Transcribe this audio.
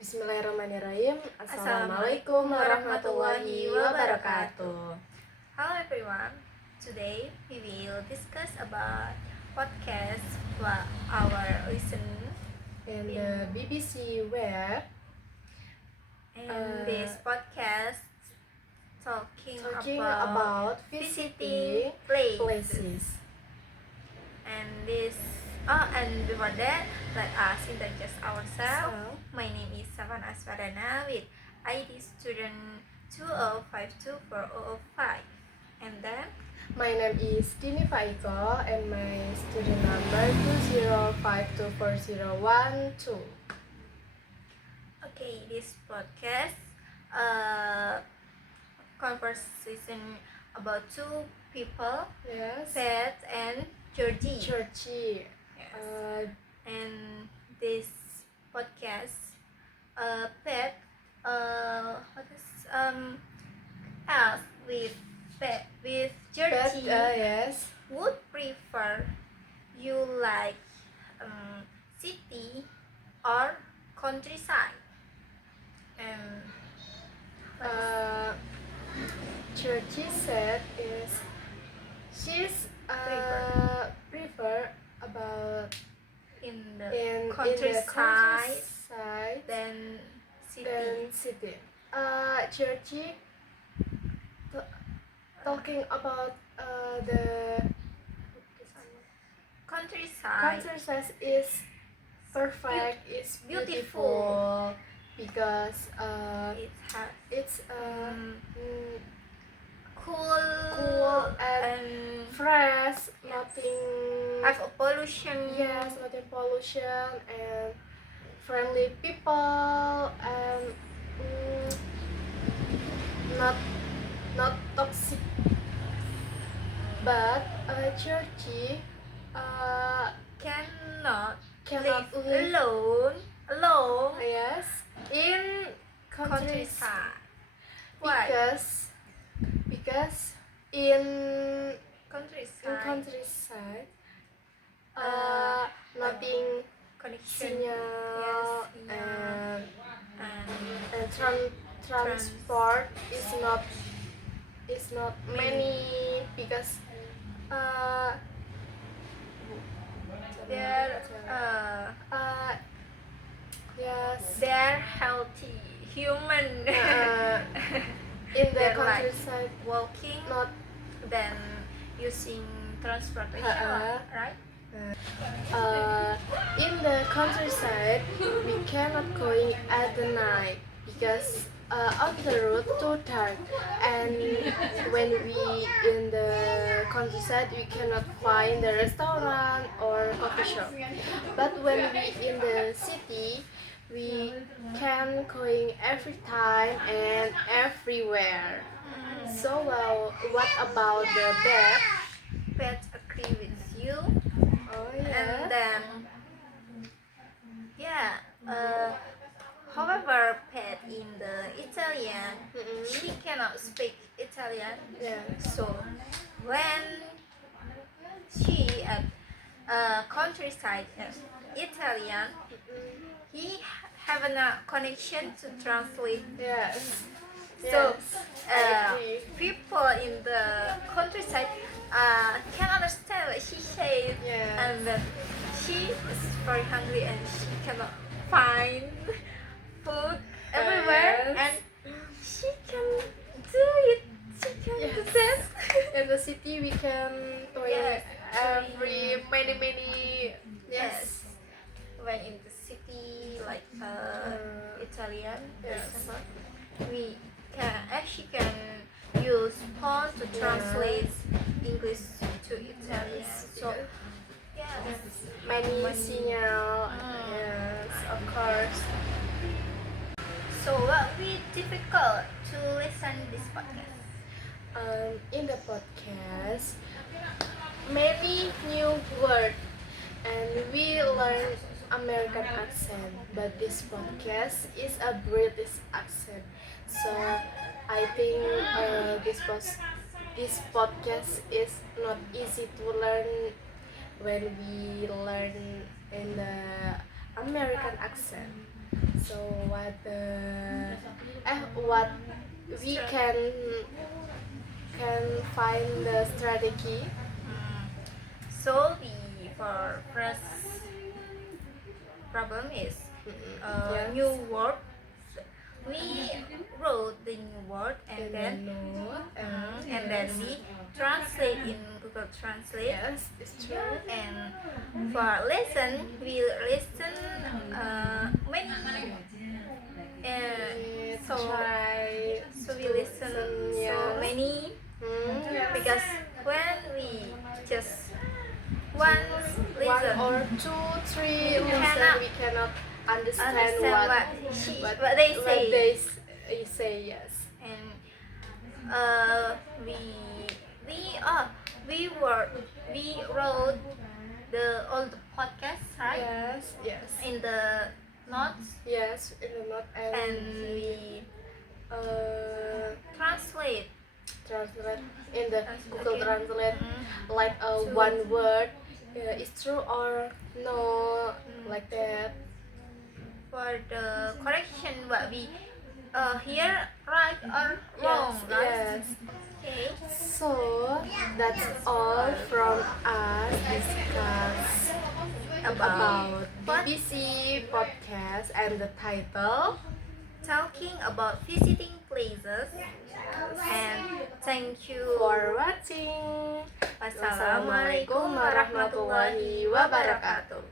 Bismillahirrahmanirrahim. Assalamualaikum Assalamualaikum warahmatullahi wabarakatuh. Hello everyone. Today we will discuss about podcast for our listen In the BBC web, and this podcast talking about visiting places. And before that, let us introduce ourselves. So, My name is Savan Aswadana with ID student 2052405. And then my name is Dini Faiko and my student number 205240112. okay, this podcast conversation about two people, Yes. Pat and Georgie. Georgie. Yes. And this podcast, Pat, what is else with Pat with Georgie Yes. would prefer you like city or countryside. And Georgie said she's prefer about in the in the countryside countryside than city. than city. Georgie talking about the countryside is perfect, it's beautiful because It has it's cool and fresh, Yes. nothing have a pollution. yes, nothing pollution and friendly people and not toxic. But Georgie cannot cannot live live alone yes in countryside countryside. Why? because in countryside nothing connection. signal Yes, and transport is not many because they're yes they're healthy human. in the They're like countryside walking not than using transportation, right? in the countryside we cannot going at the night because on the road too dark and when we in the countryside we cannot find the restaurant or coffee shop, but when we in the city we can going every time and everywhere. So what about the bed? Pets agree with you. Oh And then however Pet in the Italian, she cannot speak Italian, yeah. so when she at countryside Italian, he have a connection to translate. Yes. So I agree. people in the countryside can understand what she says, Yes. and then she is very hungry and she cannot find food everywhere, Yes. and she can do it. She can do Yes. that. In the city we can going Yes. every many yes. When in the city, like Italian, for Yes. example, she can use phone to translate English to Italian. So yes, Many signal. Yes, of course. So what will be difficult to listen this podcast? In the podcast, many new words and we learn American accent, but this podcast is a British accent. So I think this podcast is not easy to learn when we learn in the American accent. So what we can find the strategy. So for first problem is Yes. new word. We wrote the new word and In then the note and then we translate in Google Translate. yes, it's true. And for lesson, we listen many. We So try so we to listen so yes. many Yes. because when we just once One listen or two, three We listen, cannot we cannot understand, understand what they say. say. Yes. And we we wrote all the podcasts, right? Yes. In the notes, Yes, in the note and we translate in the Translate. Google Translate Mhm. like To- one word is true or no, like that. for the correction what we here right or wrong, right? Yes. Okay. So that's all from us discuss about BBC podcast and the title. Talking about visiting places, and thank you For watching. Wassalamualaikum warahmatullahi wabarakatuh.